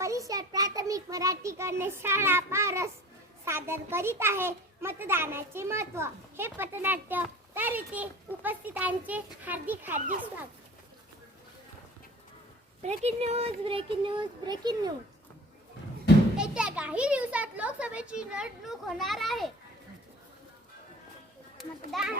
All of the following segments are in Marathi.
परिषद प्राथमिक मराठी कन्या शाळा पारस सादर करीत आहे. मतदानाचे महत्त्व. हे पथनाट्य तर इथे उपस्थितांचे हार्दिक हार्दिक स्वागत. Breaking news breaking news breaking news येत्या काही दिवसात लोकसभेची निवडणूक होणार आहे मतदान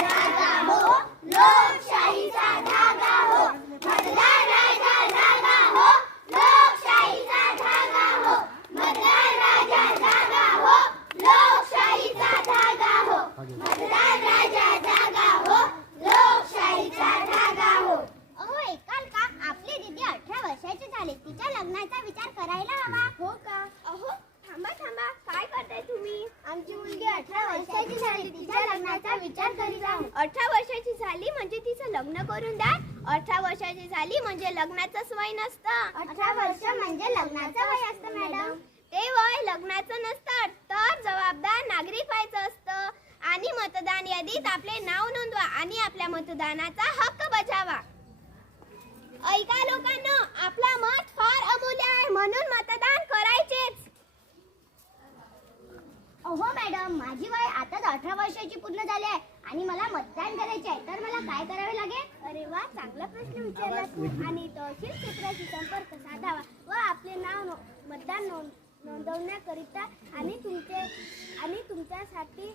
जागा हो लोकशाहीचा धागा हो मतदान राजा जागा हो लोकशाहीचा धागा हो मतदान राजा जागा हो लोकशाहीचा धागा हो मतदान राजा जागा हो लोकशाहीचा धागा हो अहो ऐकाल का आपली दीदी अठरा वर्षाची झाली तिच्या लग्नाचा विचार करायला हवा. हो का? अहो थांबा थांबा. काय करताय तुम्ही? आमची मुलगी अठरा वर्षाची झाली. तिच्या लग्नाचा विचार करीत आहोत. अठरा वर्षाची झाली म्हणजे तिचं लग्न करून द्या. अठरा वर्षाची झाली म्हणजे लग्नाचंच वय नसतं. अठरा वर्ष म्हणजे लग्नाचं वय असतं मॅडम ते वय लग्नाचं नसतं तर जबाबदार नागरिक व्हायचं असतं. आणि मतदान यादीत आपले नाव नोंदवा आणि आपल्या मतदानाचा हक्क बजावा. ऐका लोकांना आपला मत फार अमूल्य आहे म्हणून मतदान करायचेच. अहो मॅडम माझी वय आताच अठरा वर्षाची पूर्ण झाली आहे आणि मला मतदान करायचे आहे तर मला काय करावे लागेल? अरे वा चांगला प्रश्न विचारला तू. आणि तहसील क्षेत्राशी संपर्क साधावा व आपले नाव नो- मतदान नोंद नोंदवण्याकरिता आणि तुमचे आणि तुमच्यासाठी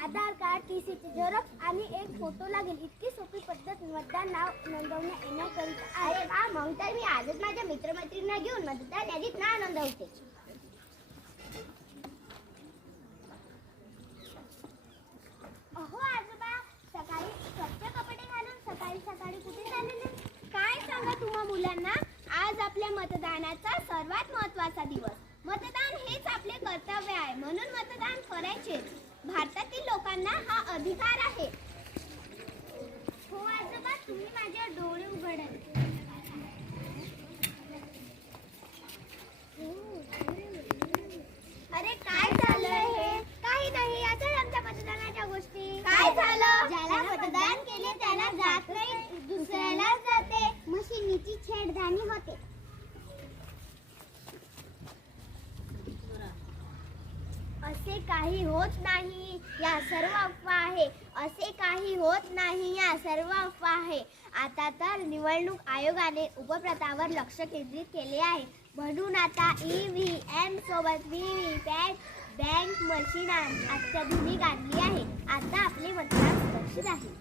आधार कार्ड टी सीची झेरॉक्स आणि एक फोटो लागेल. इतकी सोपी पद्धत मतदान नाव नोंदवण्या येण्याकरिता आहे. अरे वा मग तर मी आजच माझ्या मित्रमैत्रिणींना घेऊन मतदान यादीत नाव नोंदवते. अहो आजोबा सकाळी स्वच्छ कपडे घालून सकाळी सकाळी कुठे चाललेले काय सांगा तुम्हा मुलांना? आज आपल्या मतदानाचा सर्वात महत्त्वाचा दिवस. मतदान हेच आपले कर्तव्य आहे. म्हणून मतदान करायचे. भारतातील लोकांना हा अधिकार आहे. हो आजोबा तुम्ही माझे डोळे उघडले अरे काय झालंय हे? काही नाही असंच आमच्या मतदानाच्या गोष्टी. काय झालं? ज्याला मतदान केले त्याला जात नाही दुसऱ्याला जाते. मशिनीची छेडदाणी होते असे काही होत नाही. या सर्व अफवा आहे. असे काही होत नाही. या सर्व अफवा आहे. आता तर निवडणूक आयोगाने उपप्रतावर लक्ष केंद्रित केले आहे. म्हणून आता ई व्ही एम सोबत V V PAT bank machine अत्याधुनिक आणली आहे. आता आपले मतदान सुरक्षित आहे.